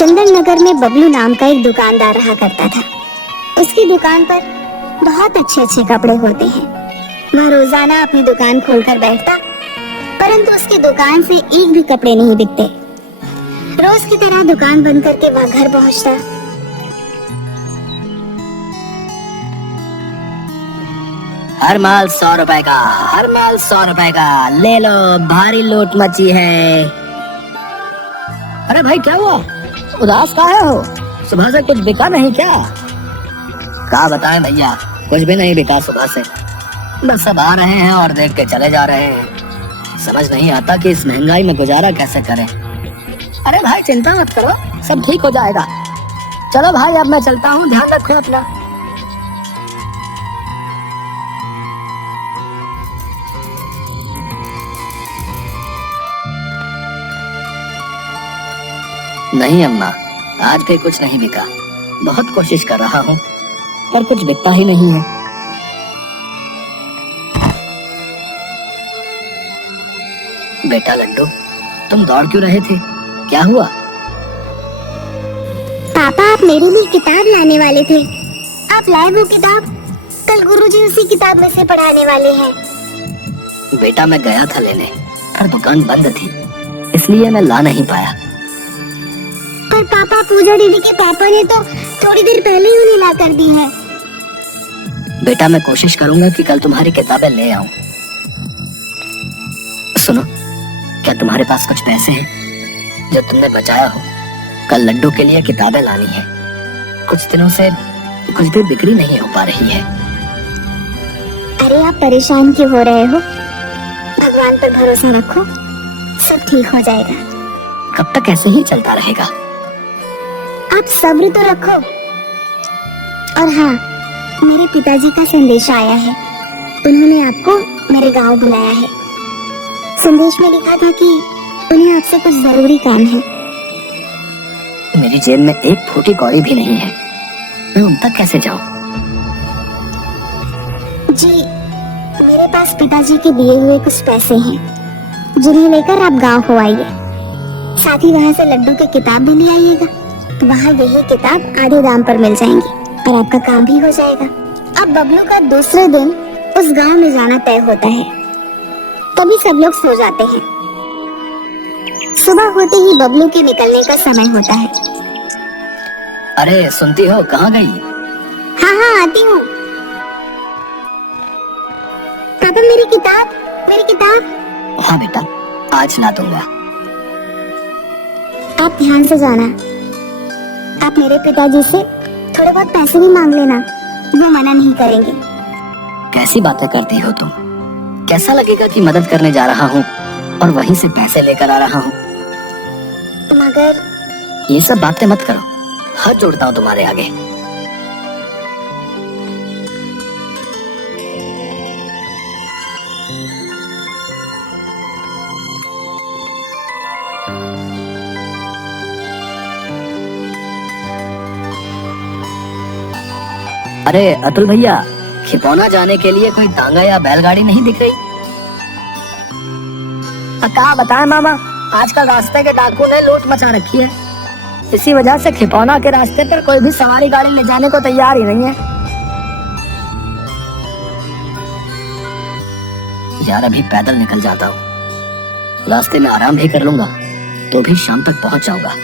चंदन नगर में बबलू नाम का एक दुकानदार रहा करता था। उसकी दुकान पर बहुत अच्छे अच्छे कपड़े होते हैं। वह रोजाना अपनी दुकान खोलकर बैठता, परंतु उसकी दुकान से एक भी कपड़े नहीं बिकते। रोज की तरह दुकान बंद करके वह घर पहुंचता। हर माल 100 रुपए का, हर माल 100 रुपए का, ले लो, भारी लूट मची है। अरे भाई क्या हुआ, उदास काहे हो? सुबह से कुछ बिका नहीं क्या? क्या बताएं भैया, कुछ भी नहीं बिका सुबह से। बस सब आ रहे हैं और देख के चले जा रहे हैं। समझ नहीं आता कि इस महंगाई में गुजारा कैसे करें। अरे भाई चिंता मत करो, सब ठीक हो जाएगा। चलो भाई अब मैं चलता हूँ, ध्यान रखो अपना। नहीं अम्मा, आज भी कुछ नहीं बिका। बहुत कोशिश कर रहा हूँ पर कुछ बिकता ही नहीं है। बेटा लड्डू, तुम दौड़ क्यों रहे थे? क्या हुआ? पापा, आप मेरे लिए किताब लाने वाले थे। आप लाए वो किताब? कल गुरुजी उसी किताब में से पढ़ाने वाले हैं। बेटा मैं गया था लेने, पर दुकान बंद थी, इसलिए मैं ला नहीं पाया। पर पापा, पूजा दीदी के पापा ने तो थोड़ी देर पहले ही उन्हें ला कर दी है। बेटा मैं कोशिश करूंगा कि कल तुम्हारी किताबें ले आऊं। सुनो, क्या तुम्हारे पास कुछ पैसे हैं जो तुमने बचाया हो? कल लड्डू के लिए किताबें लानी है। कुछ दिनों से कुछ भी बिक्री नहीं हो पा रही है। अरे आप परेशान क्यों हो रहे हो? भगवान पर भरोसा रखो, सब ठीक हो जाएगा। कब तक ऐसे ही चलता रहेगा? आप सब्र तो रखो। और हाँ, मेरे पिताजी का संदेश आया है। उन्होंने आपको मेरे गांव बुलाया है। संदेश में लिखा था कि उन्हें आपसे कुछ जरूरी काम है। मेरी जेब में एक फूटी कौड़ी भी नहीं है, मैं उन तक कैसे जाऊं? जी, मेरे पास पिताजी के दिए हुए कुछ पैसे हैं, जिन्हें लेकर आप गांव को आइए। साथ ही वहाँ से लड्डू की किताब भी ले आइएगा। वहाँ यही किताब आधे दाम पर मिल जाएंगी और आपका काम भी हो जाएगा। अब बबलू का दूसरे दिन उस गांव में जाना तय होता है। तभी सब लोग सो जाते हैं। सुबह होते ही बबलू के निकलने का समय होता है। अरे सुनती हो, कहाँ गई? हाँ हाँ, आती हूँ। पापा, मेरी किताब, मेरी किताब। हाँ बेटा, आज ला दूंगा। आप ध्यान से जाना। आप मेरे पिताजी से थोड़े बहुत पैसे भी मांग लेना, वो मना नहीं करेंगे। कैसी बातें करती हो तुम? कैसा लगेगा कि मदद करने जा रहा हूँ और वहीं से पैसे लेकर आ रहा हूँ? मगर ये सब बातें मत करो, हाथ जोड़ता हूँ तुम्हारे आगे। अरे अतुल भैया, खिपौना जाने के लिए कोई तांगा या बैलगाड़ी नहीं दिख रही? क्या बताएं मामा, आजकल रास्ते के डाकू ने लूट मचा रखी है। इसी वजह से खिपौना के रास्ते पर कोई भी सवारी गाड़ी ले जाने को तैयार ही नहीं है। यार अभी पैदल निकल जाता हूँ, रास्ते में आराम भी कर लूंगा तो भी शाम तक पहुंच जाऊंगा।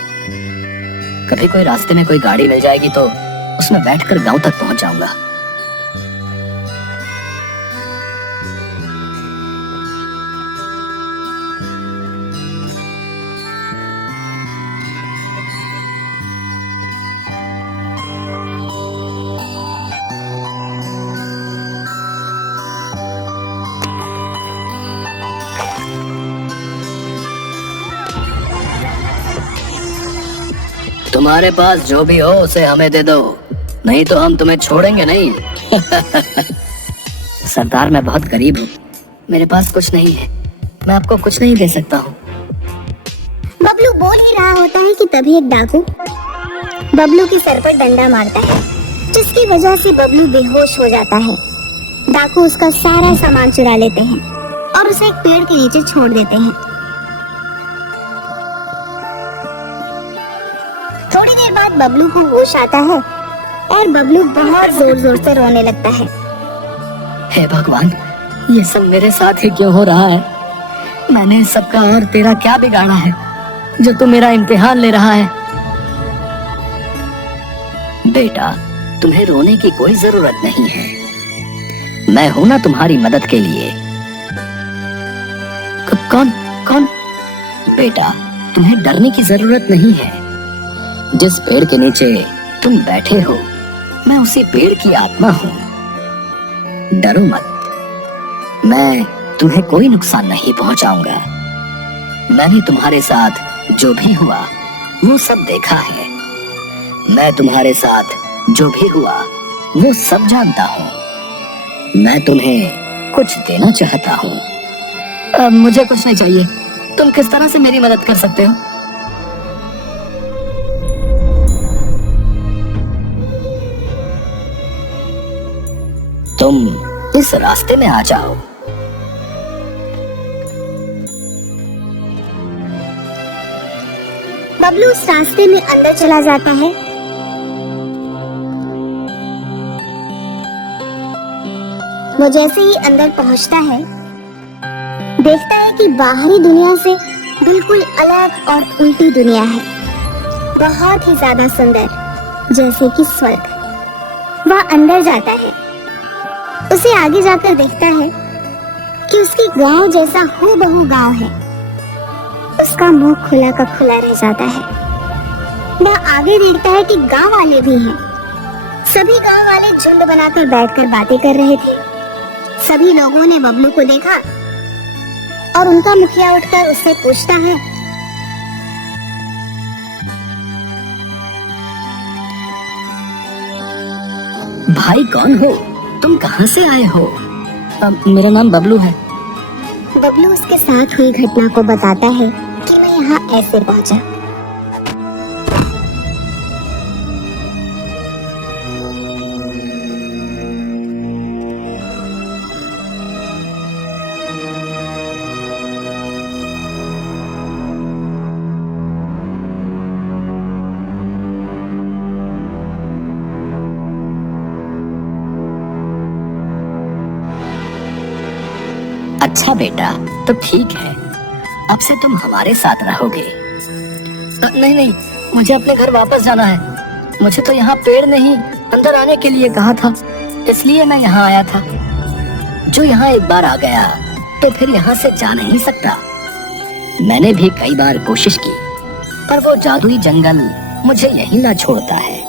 कभी कोई रास्ते में कोई गाड़ी मिल जाएगी तो उसमें बैठकर गांव तक पहुंच जाऊंगा। तुम्हारे पास जो भी हो उसे हमें दे दो, नहीं तो हम तुम्हें छोड़ेंगे नहीं। सरदार मैं बहुत गरीब हूँ, मेरे पास कुछ नहीं है, मैं आपको कुछ नहीं दे सकता हूँ। बबलू बोल ही रहा होता है कि तभी एक डाकू बबलू के सर पर डंडा मारता है, जिसकी वजह से बबलू बेहोश हो जाता है। डाकू उसका सारा सामान चुरा लेते हैं और उसे एक पेड़ के नीचे छोड़ देते हैं। थोड़ी देर बाद बबलू को होश आता है और बबलू बहुत जोर जोर से रोने लगता है। हे भगवान, ये सब मेरे साथ ही क्यों हो रहा है? मैंने सबका और तेरा क्या बिगाड़ा है जो तू मेरा इम्तिहान ले रहा है? बेटा, तुम्हें रोने की कोई जरूरत नहीं है। मैं हूं ना तुम्हारी मदद के लिए। कौन कौन? बेटा, तुम्हें डरने की जरूरत नहीं है। जिस पेड़ के नीचे तुम बैठे हो, मैं उसी पेड़ की आत्मा हूं। डरो मत, मैं तुम्हें कोई नुकसान नहीं पहुंचाऊंगा। मैंने तुम्हारे साथ जो भी हुआ वो सब देखा है। मैं तुम्हारे साथ जो भी हुआ वो सब जानता हूँ। मैं तुम्हें कुछ देना चाहता हूँ। मुझे कुछ नहीं चाहिए। तुम किस तरह से मेरी मदद कर सकते हो? तुम इस रास्ते में आ जाओ। बबलू उस रास्ते में अंदर चला जाता है। वो जैसे ही अंदर पहुंचता है, देखता है कि बाहरी दुनिया से बिल्कुल अलग और उल्टी दुनिया है, बहुत ही ज्यादा सुंदर, जैसे कि स्वर्ग। वह अंदर जाता है। उसे आगे जाकर देखता है कि उसकी गांव जैसा हूबहू गांव है। उसका मुंह खुला का खुला रह जाता है। वह आगे देखता है कि गांव वाले भी हैं। सभी गांव वाले झुंड बनाकर बैठकर बातें कर रहे थे। सभी लोगों ने बबलू को देखा और उनका मुखिया उठकर उससे पूछता है, भाई कौन हो? तुम कहाँ से आए हो? मेरा नाम बबलू है। बबलू उसके साथ हुई घटना को बताता है कि मैं यहाँ ऐसे पहुंचा। अच्छा बेटा, तो ठीक है, अब से तुम हमारे साथ रहोगे। नहीं नहीं, मुझे अपने घर वापस जाना है। मुझे तो यहाँ पेड़ नहीं अंदर आने के लिए कहा था, इसलिए मैं यहाँ आया था। जो यहाँ एक बार आ गया तो फिर यहाँ से जा नहीं सकता। मैंने भी कई बार कोशिश की, पर वो जादुई जंगल मुझे यहीं ना छोड़ता है।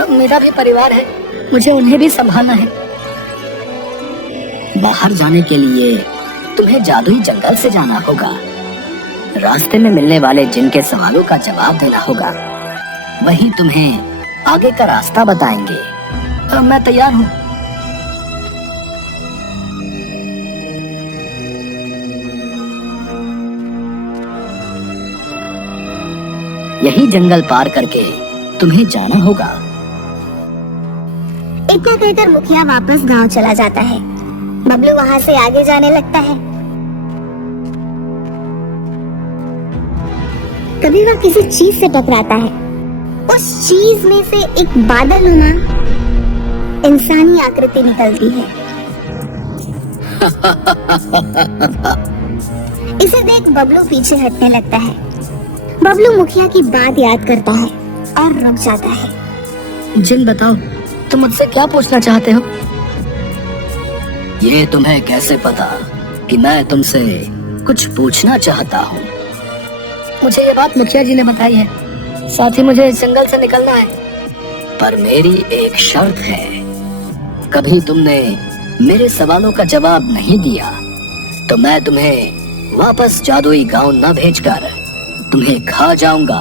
अब मेरा भी परिवार है, मुझे उन्हें भी संभालना है। बाहर जाने के लिए तुम्हें जादुई जंगल से जाना होगा। रास्ते में मिलने वाले जिन के सवालों का जवाब देना होगा, वही तुम्हें आगे का रास्ता बताएंगे। तो मैं तैयार हूँ। यही जंगल पार करके तुम्हें जाना होगा। इतना कहकर मुखिया वापस गांव चला जाता है। बबलू वहां से आगे जाने लगता है। कभी वह किसी चीज से टकराता है। उस चीज में से एक बादलनुमा इंसानी आकृति निकलती है। इसे देख बबलू पीछे हटने लगता है। बबलू मुखिया की बात याद करता है और रुक जाता है। जिन बताओ, तुम मुझसे क्या पूछना चाहते हो? ये तुम्हें कैसे पता कि मैं तुमसे कुछ पूछना चाहता हूँ? मुझे ये बात मुखिया जी ने बताई है, साथ ही मुझे इस जंगल से निकलना है। पर मेरी एक शर्त है, कभी तुमने मेरे सवालों का जवाब नहीं दिया तो मैं तुम्हें वापस जादुई गांव न भेजकर तुम्हें खा जाऊंगा।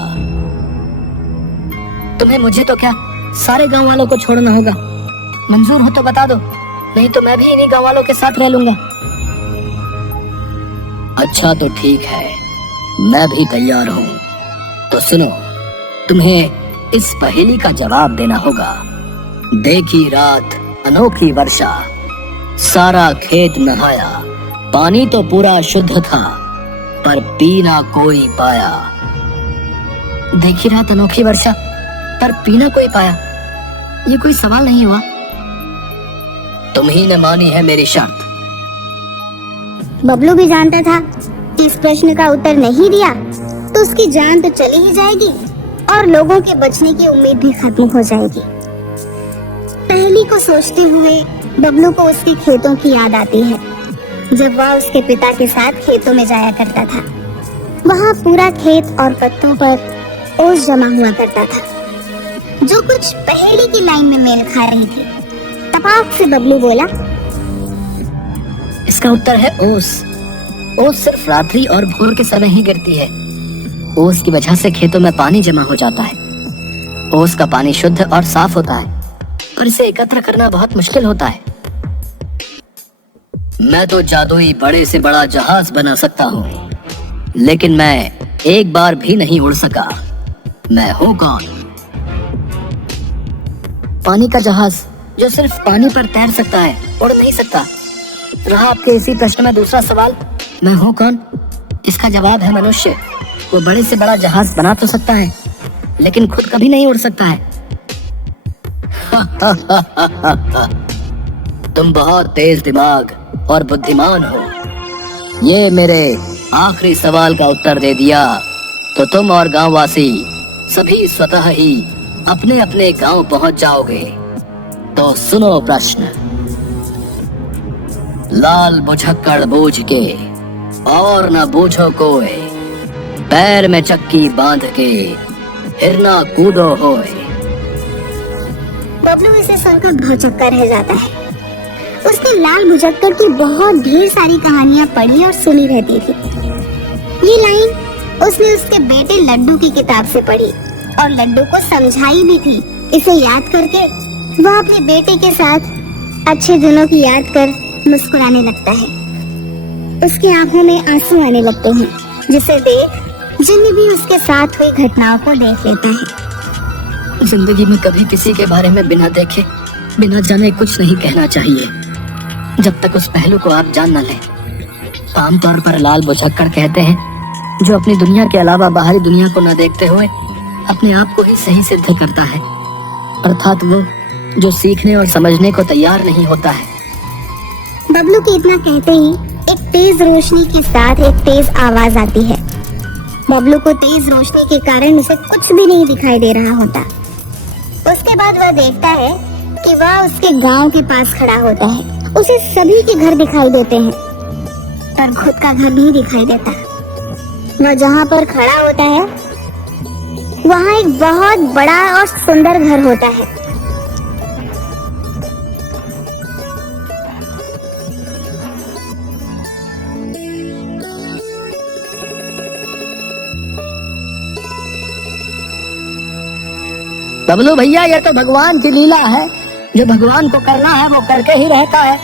तुम्हें मुझे तो क्या, सारे गांव वालों को छोड़ना होगा। मंजूर हो तो बता दो, नहीं तो मैं भी इन्हीं गांव वालों के साथ रह लूंगा। अच्छा तो ठीक है, मैं भी तैयार हूँ। तो सुनो, तुम्हें इस पहेली का जवाब देना होगा। देखी रात अनोखी वर्षा, सारा खेत नहाया, पानी तो पूरा शुद्ध था पर पीना कोई पाया। देखी रात अनोखी वर्षा, पर पी न कोई पाया। ये कोई सवाल नहीं हुआ। तुम ही ने मानी है मेरी शर्त। बबलू भी जानता था कि इस प्रश्न का उत्तर नहीं दिया तो उसकी जान तो चली ही जाएगी और लोगों के बचने की उम्मीद भी खत्म हो जाएगी। पहेली को सोचते हुए बबलू को उसके खेतों की याद आती है, जब वह उसके पिता के साथ खेतों में जाया करता था। वहाँ पूरा खेत और पत्तों पर ओस जमा हुआ करता था, जो कुछ पहेली की लाइन में मेल खा रही थी। तपाक से बबलू बोला, इसका उत्तर है ओस। ओस सिर्फ रात्रि और भोर के समय ही गिरती है। ओस की वजह से खेतों में पानी जमा हो जाता है। ओस का पानी शुद्ध और साफ होता है, पर इसे एकत्र करना बहुत मुश्किल होता है। मैं तो जादुई बड़े से बड़ा जहाज बना सकता हूँ, लेकिन मैं एक बार भी नहीं उड़ सका। मैं हूँ कौन? पानी का जहाज जो सिर्फ पानी पर तैर सकता है, उड़ नहीं सकता। रहा आपके इसी प्रश्न में दूसरा सवाल, मैं हूँ कौन? इसका जवाब है मनुष्य। वो बड़े से बड़ा जहाज बना तो सकता है, लेकिन खुद कभी नहीं उड़ सकता है। तुम बहुत तेज दिमाग और बुद्धिमान हो। ये मेरे आखिरी सवाल का उत्तर दे दिया तो तुम और गांववासी सभी स्वतः ही अपने अपने गांव पहुंच जाओगे। तो सुनो प्रश्न। लाल बुझक्कड़ बूझ के और न बूझो कोई, पैर में चक्की बांध के हिरना कूदो होए। बबलू इसे सुनकर भौचक्का रह जाता है। उसने लाल भुजक्कर की बहुत ढेर सारी कहानियां पढ़ी और सुनी रहती थी। ये लाइन उसने उसके बेटे लड्डू की किताब से पढ़ी और लड्डू को समझाई भी थी। इसे याद करके वह अपने बेटे के साथ अच्छे दिनों की याद कर मुस्कुराने लगता है। उसकी आंखों में आंसू आने लगते हैं, जिसे देख जिन्नी भी उसके साथ हुई घटनाओं को देख लेता है। जिंदगी में कभी किसी के बारे में बिना देखे बिना जाने कुछ नहीं कहना चाहिए, जब तक उस पहलू को आप जान न लें। आमतौर पर लाल बुझक्कड़ कहते हैं जो अपनी दुनिया के अलावा बाहरी दुनिया को न देखते हुए अपने आप को ही सही सिद्ध करता है, अर्थात वो जो सीखने और समझने को तैयार नहीं होता है। बबलू के इतना कहते ही एक तेज रोशनी के साथ एक तेज आवाज आती है। बबलू को तेज रोशनी के कारण उसे कुछ भी नहीं दिखाई दे रहा होता। उसके बाद वह देखता है कि वह उसके गांव के पास खड़ा होता है। उसे सभी के घर दिखाई देते हैं, पर खुद का घर नहीं दिखाई देता। वह जहाँ पर खड़ा होता है वहाँ एक बहुत बड़ा और सुंदर घर होता है। बबलू भैया, ये तो भगवान की लीला है। जो भगवान को करना है वो करके ही रहता है।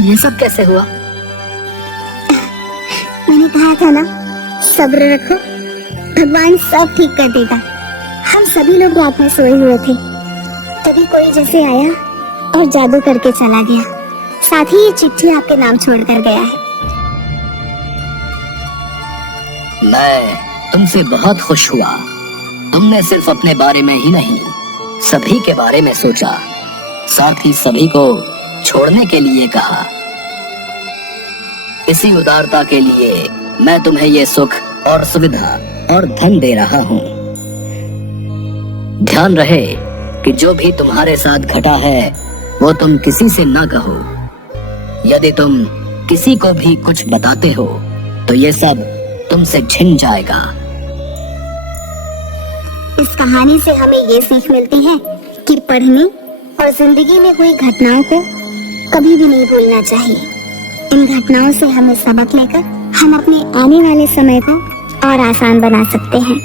ये सब कैसे हुआ? मैंने कहा था ना, सब्र रखो, भगवान सब ठीक कर देगा। हम सभी लोग रात में सोए हुए थे, तभी कोई जैसे आया और जादू करके चला गया। साथ ही ये चिट्ठी आपके नाम छोड़ कर गया है। मैं तुमसे बहुत खुश हुआ। तुमने सिर्फ अपने बारे में ही नहीं, सभी के बारे में सोचा, साथ ही सभी को छोड़ने के लिए कहा। इसी उदारता के लिए मैं तुम्हें ये सुख और सुविधा और धन दे रहा हूँ। ध्यान रहे कि जो भी तुम्हारे साथ घटा है वो तुम किसी से ना कहो। यदि तुम किसी को भी कुछ बताते हो तो ये सब तुमसे छिन जाएगा। इस कहानी से हमें ये सीख मिलती है कि पढ़ने और जिंदगी में हुई घटनाओं को कभी भी नहीं भूलना चाहिए। इन घटनाओं से हमें सबक लेकर हम अपने आने वाले समय को और आसान बना सकते हैं।